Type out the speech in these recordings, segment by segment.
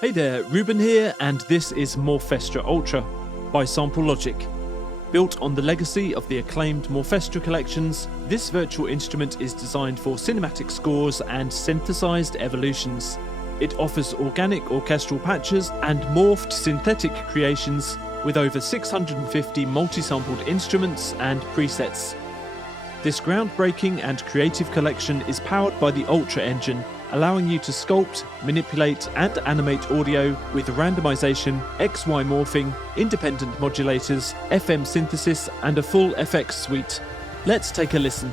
Hey there, Ruben here, and this is Morphestra ULTRA by Sample Logic. Built on the legacy of the acclaimed Morphestra collections, this virtual instrument is designed for cinematic scores and synthesized evolutions. It offers organic orchestral patches and morphed synthetic creations with over 650 multi-sampled instruments and presets. This groundbreaking and creative collection is powered by the UltraEngine, allowing you to sculpt, manipulate and animate audio with randomization, XY morphing, independent modulators, FM synthesis and a full FX suite. Let's take a listen.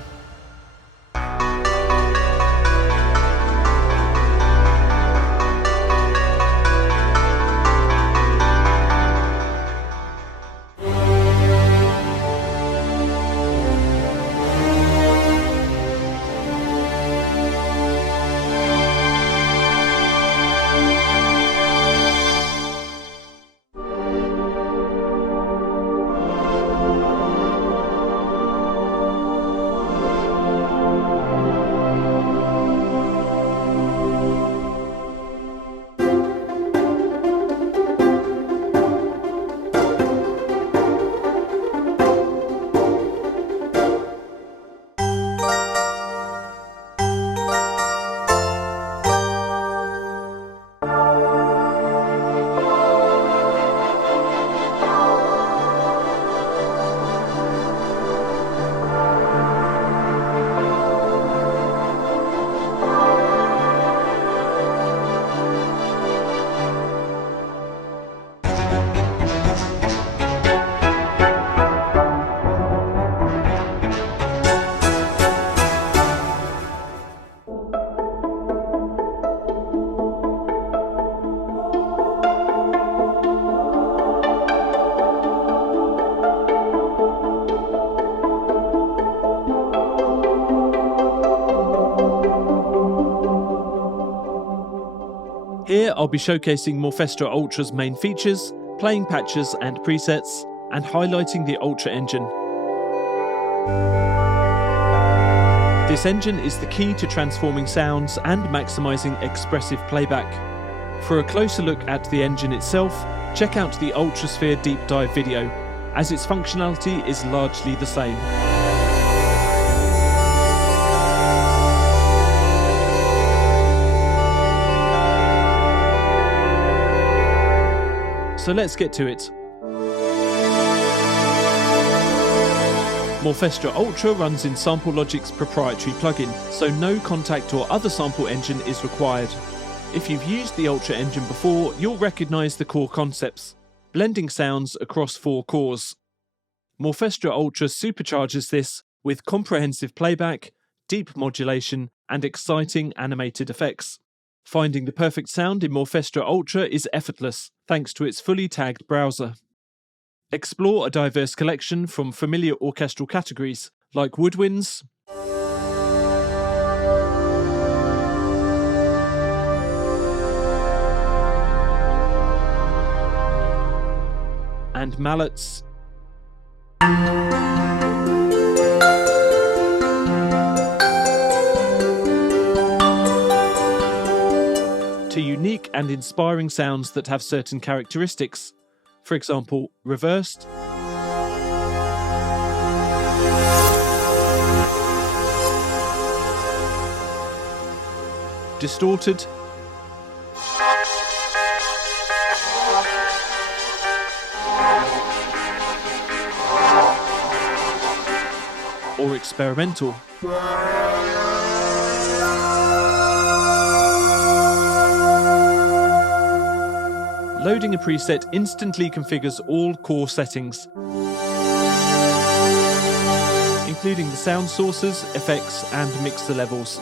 Here I'll be showcasing Morphestra ULTRA's main features, playing patches and presets, and highlighting the UltraEngine. This engine is the key to transforming sounds and maximizing expressive playback. For a closer look at the engine itself, check out the UltraSphere deep dive video, as its functionality is largely the same. So let's get to it. Morphestra ULTRA runs in Sample Logic's proprietary plugin, so no Kontakt or other sample engine is required. If you've used the UltraEngine before, you'll recognise the core concepts, blending sounds across 4 cores. Morphestra ULTRA supercharges this with comprehensive playback, deep modulation, and exciting animated effects. Finding the perfect sound in Morphestra ULTRA is effortless, thanks to its fully tagged browser. Explore a diverse collection from familiar orchestral categories, like woodwinds, and mallets, to unique and inspiring sounds that have certain characteristics. For example, reversed, distorted, or experimental. Loading a preset instantly configures all core settings, including the sound sources, effects, and mixer levels.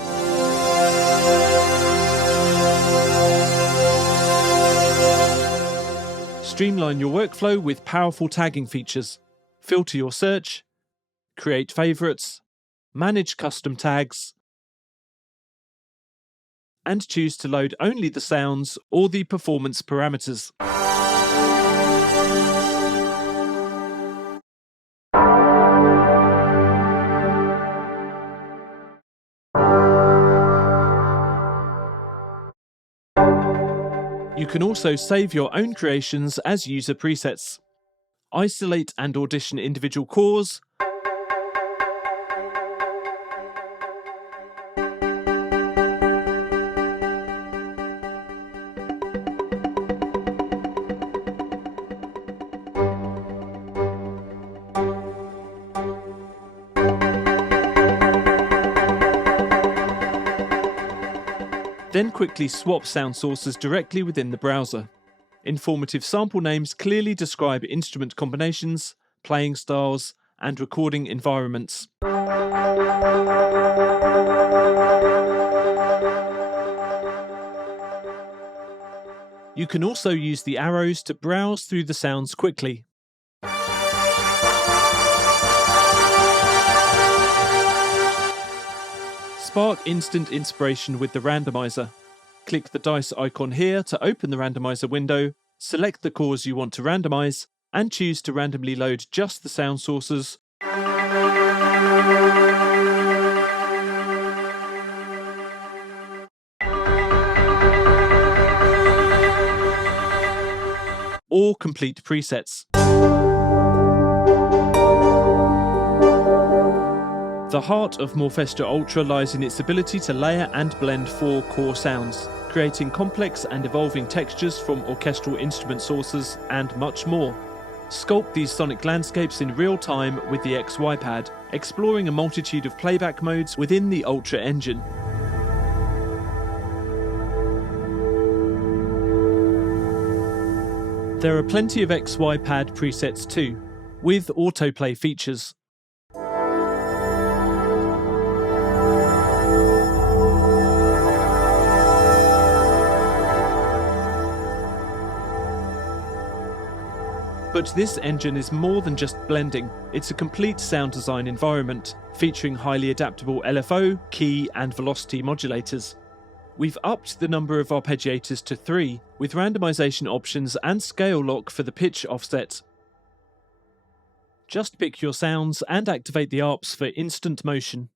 Streamline your workflow with powerful tagging features. Filter your search, create favorites, manage custom tags, and choose to load only the sounds or the performance parameters. You can also save your own creations as user presets. Isolate and audition individual cores, then quickly swap sound sources directly within the browser. Informative sample names clearly describe instrument combinations, playing styles, and recording environments. You can also use the arrows to browse through the sounds quickly. Spark instant inspiration with the randomizer. Click the dice icon here to open the randomizer window, select the cores you want to randomize, and choose to randomly load just the sound sources or complete presets. The heart of Morphestra ULTRA lies in its ability to layer and blend 4 core sounds, creating complex and evolving textures from orchestral instrument sources and much more. Sculpt these sonic landscapes in real time with the XY pad, exploring a multitude of playback modes within the UltraEngine. There are plenty of XY pad presets too, with autoplay features. But this engine is more than just blending, it's a complete sound design environment, featuring highly adaptable LFO, key and velocity modulators. We've upped the number of arpeggiators to 3, with randomization options and scale lock for the pitch offset. Just pick your sounds and activate the arps for instant motion.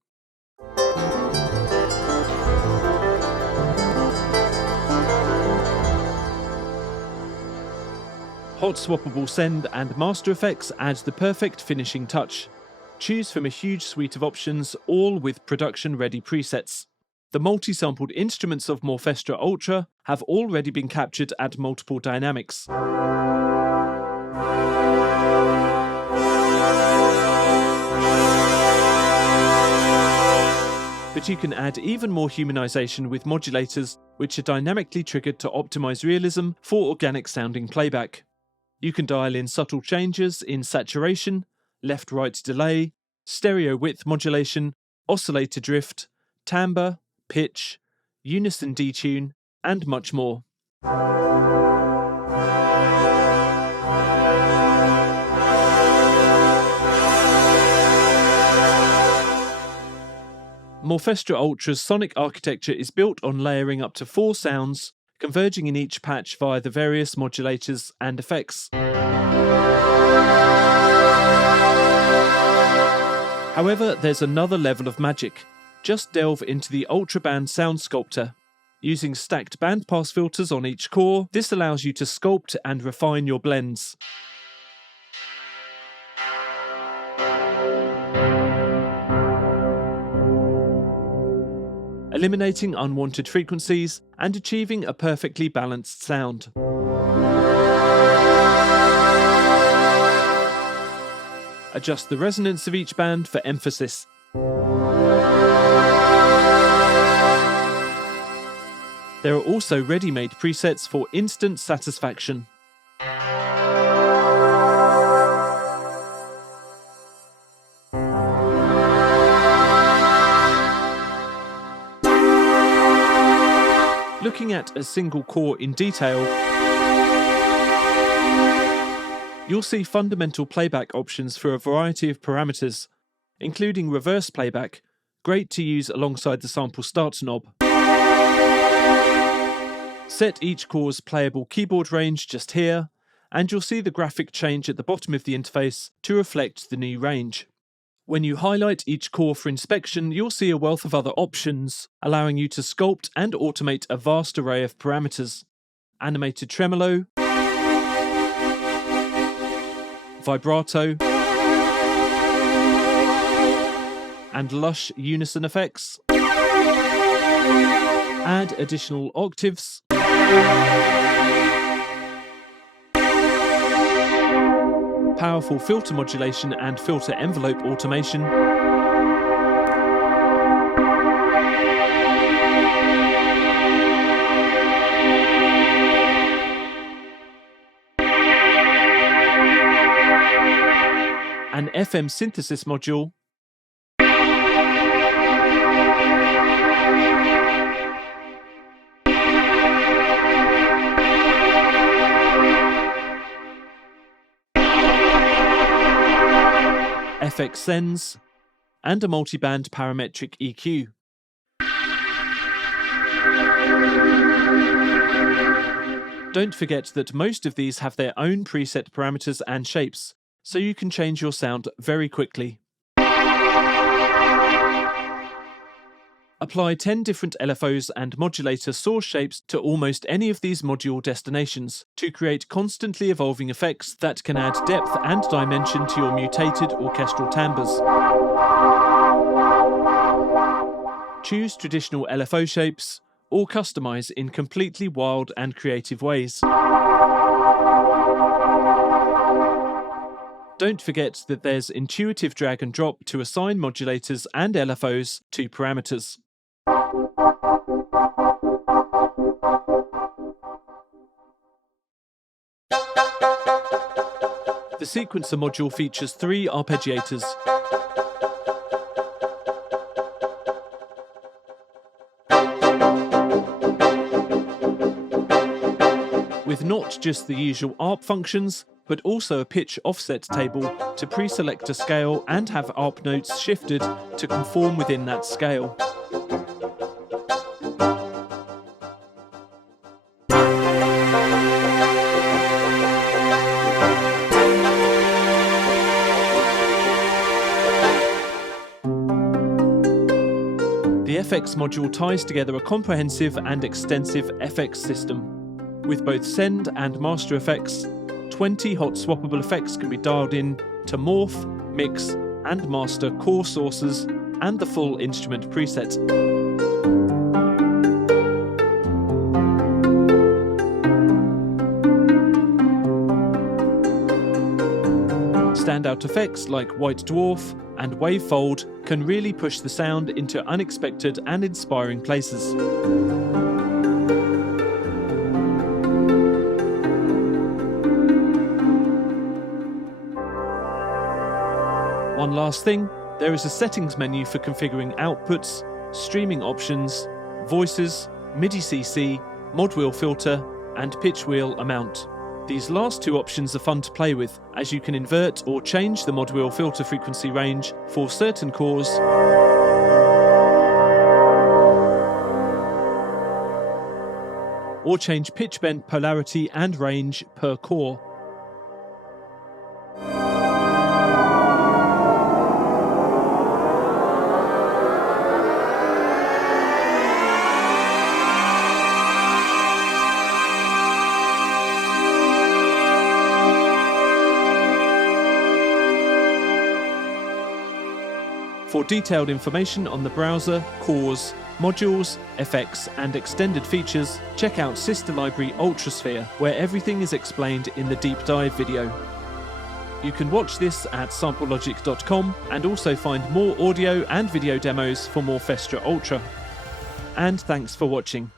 Hot swappable send and master effects adds the perfect finishing touch. Choose from a huge suite of options, all with production-ready presets. The multi-sampled instruments of Morphestra ULTRA have already been captured at multiple dynamics. But you can add even more humanization with modulators, which are dynamically triggered to optimize realism for organic-sounding playback. You can dial in subtle changes in saturation, left-right delay, stereo width modulation, oscillator drift, timbre, pitch, unison detune, and much more. Morphestra ULTRA's sonic architecture is built on layering up to 4 sounds, converging in each patch via the various modulators and effects. However, there's another level of magic. Just delve into the ultraband sound sculptor. Using stacked bandpass filters on each core, this allows you to sculpt and refine your blends. Eliminating unwanted frequencies and achieving a perfectly balanced sound. Adjust the resonance of each band for emphasis. There are also ready-made presets for instant satisfaction. Looking at a single core in detail, you'll see fundamental playback options for a variety of parameters, including reverse playback, great to use alongside the sample start knob. Set each core's playable keyboard range just here, and you'll see the graphic change at the bottom of the interface to reflect the new range. When you highlight each core for inspection, you'll see a wealth of other options, allowing you to sculpt and automate a vast array of parameters. animated tremolo, vibrato, and lush unison effects. Add additional octaves, powerful filter modulation and filter envelope automation, an FM synthesis module, FX sends, and a multiband parametric EQ. Don't forget that most of these have their own preset parameters and shapes, so you can change your sound very quickly. Apply 10 different LFOs and modulator source shapes to almost any of these module destinations to create constantly evolving effects that can add depth and dimension to your mutated orchestral timbres. Choose traditional LFO shapes or customize in completely wild and creative ways. Don't forget that there's intuitive drag and drop to assign modulators and LFOs to parameters. The sequencer module features 3 arpeggiators. With not just the usual ARP functions, but also a pitch offset table to pre-select a scale and have ARP notes shifted to conform within that scale. The FX module ties together a comprehensive and extensive FX system. With both send and master effects, 20 hot swappable effects can be dialed in to morph, mix, and master core sources and the full instrument preset. Standout effects like White Dwarf and Wavefold can really push the sound into unexpected and inspiring places. One last thing, there is a settings menu for configuring outputs, streaming options, voices, MIDI CC, mod wheel filter, and pitch wheel amount. These last 2 options are fun to play with, as you can invert or change the mod wheel filter frequency range for certain cores, or change pitch bend polarity and range per core. For detailed information on the browser, cores, modules, effects, and extended features, check out Sister Library UltraSphere, where everything is explained in the deep dive video. You can watch this at samplelogic.com and also find more audio and video demos for Morphestra Ultra. And thanks for watching.